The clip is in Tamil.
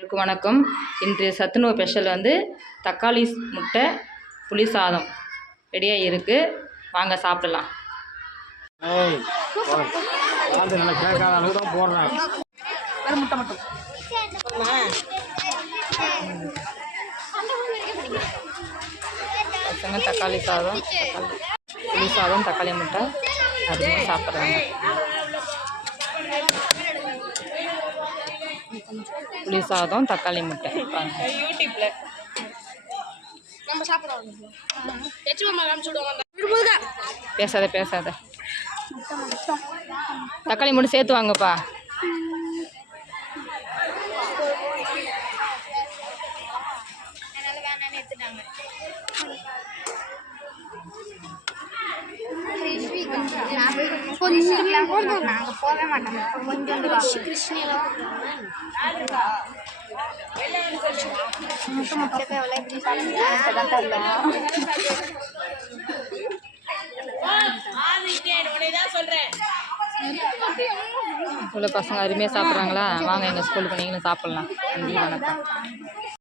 எல்லாருக்கும் வணக்கம். இன்றைய சத்துணவு ஸ்பெஷல் வந்து தக்காளி முட்டை புளி சாதம் ரெடியாக இருக்குது. வாங்க சாப்பிடலாம். பசங்க தக்காளி சாதம் புளி சாதம் தக்காளி முட்டை அதிகமாக சாப்பிட்றாங்க. புளி சாதம் தக்காளி முட்டை யூடியூப்ல பேசாத தக்காளி முட்டை சேர்த்து வாங்கப்பா. போக மாட்டோம். இவ்வளோ பசங்க அருமையாக சாப்பிட்றாங்களா? வாங்க எங்கள் ஸ்கூலுக்கு நீங்களும் சாப்பிட்லாம். நன்றி, வணக்கம்.